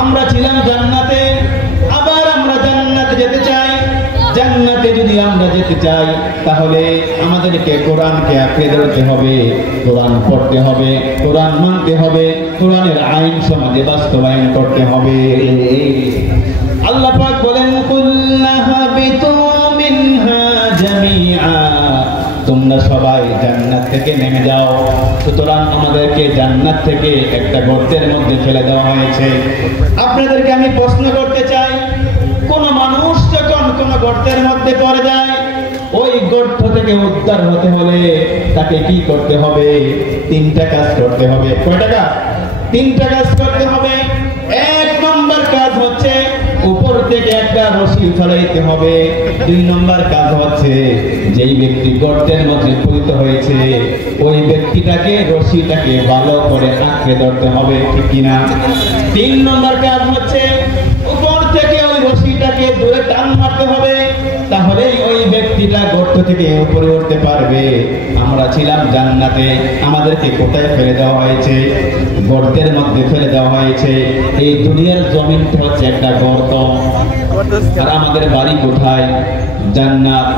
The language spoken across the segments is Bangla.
আমরা ছিলাম জান্নাতে, আবার আমরা জান্নাতে যেতে চাই। জান্নাতে যদি আমরা যেতে চাই তাহলে আমাদেরকে কোরআনকে আঁকড়ে ধরতে হবে, কোরআন পড়তে হবে, কোরআন মানতে হবে, কোরআনের আইন সমাজে বাস্তবায়ন করতে হবে। আল্লাহ পাক বলেন কুল্লা হাবিতু মিনহা জামিআ, তোমরা সবাই জান্নাত থেকে নেমে যাও। সুতরাং আমাদেরকে জান্নাত থেকে একটা গর্তের মধ্যে ফেলে দেওয়া হয়েছে। আপনাদেরকে আমি প্রশ্ন করতে চাই, কোন মানুষ যখন কোন গর্তের মধ্যে পড়ে যায়, ওই গর্ত থেকে উদ্ধার হতে হলে তাকে কি করতে হবে? তিনটা কাজ করতে হবে। কয়টা কাজ? তিনটা কাজ করতে হবে। এক নম্বর কাজ হচ্ছে উপর থেকে একটা রশি ফেলাইতে হবে। দুই নম্বর কাজ হচ্ছে যেই ব্যক্তি গর্তের মধ্যে পতিত হয়েছে ওই ব্যক্তিটাকে রশিটাকে ভালো করে আঁকড়ে ধরতে হবে, ঠিক কিনা? তিন নম্বর কাজ হচ্ছে উপর থেকে ওই রশিটাকে দূরে টান মারতে হবে, তাহলেই ওই ব্যক্তিটা গর্ত থেকে উপরে উঠতে পারবে। আমরা ছিলাম জান্নাতে, আমাদেরকে কোথায় ফেলে দেওয়া হয়েছে? গর্তের মধ্যে ফেলে দেওয়া হয়েছে। এই দুনিয়ার জমিনটা হচ্ছে একটা গর্ত, আর আমাদের বাড়ি কোথায়? জান্নাত।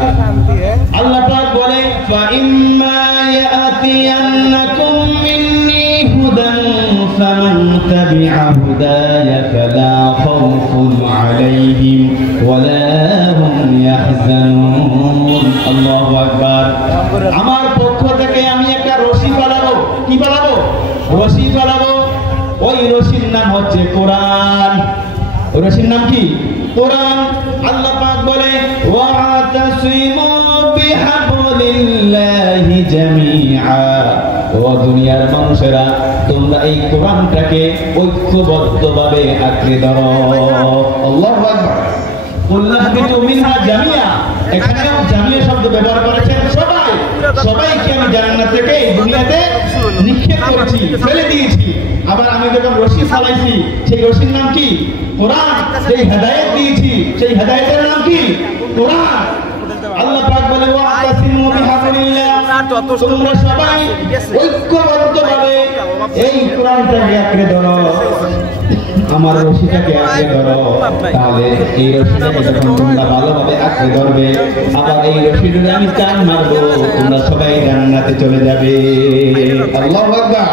আল্লাহ পাক বলে ফাইম্মা ইয়াতিয়ান্নাকুম মিন্নি হুদান ফামান তাবিআ হুদায়া ফালা খাউফুন আলাইহিম ওয়ালা হুম ইয়াহজানুন। আল্লাহু আকবার। আমার পক্ষ থেকে আমি একটা রশি ফেলাবো। কি ফেলাবো? রশি ফেলাবো। ওই রশির নাম হচ্ছে কোরআন। ওই রশির নাম কি? কোরআন। আল্লাহ পাক বলে ওয়াতাসিমু বিহাবলিল্লাহি জামিআ, ও দুনিয়ার মানুষেরা তোমরা এই কোরআনটাকে ঐক্যবদ্ধভাবে আঁকড়ে ধরো। আল্লাহু আকবার। কুল্লা হাবিতু মিনহা জামিআ, এখানেও জামিআ শব্দ ব্যবহার করেছেন। সবাইকে আমি জান্নাত থেকে এই দুনিয়াতে নিক্ষেপ করেছি, ফেলে দিয়েছি। আবার আমি যখন রশি চালাইছি, সেই রশির নাম কি? কোরআন। সেই হেদায়েত দিয়েছি, সেই হেদায়েতের নাম কি? কোরআন। আল্লাহ পাক বলে ওয়াতাসিমু বিহাবলিল্লাহ, তোমরা সবাই ঐক্যবদ্ধভাবে এই কোরআনটাকে আঁকড়ে ধরো, আমার রশিটাকে আঁকড়ে ধরো। তাহলে এই রশিটাকে যখন তোমরা ভালোভাবে আঁকড়ে ধরবে, আবার এই রশিটা আমি টান মারবো, তোমরা সবাই জান্নাতে চলে যাবে। আল্লাহু আকবার।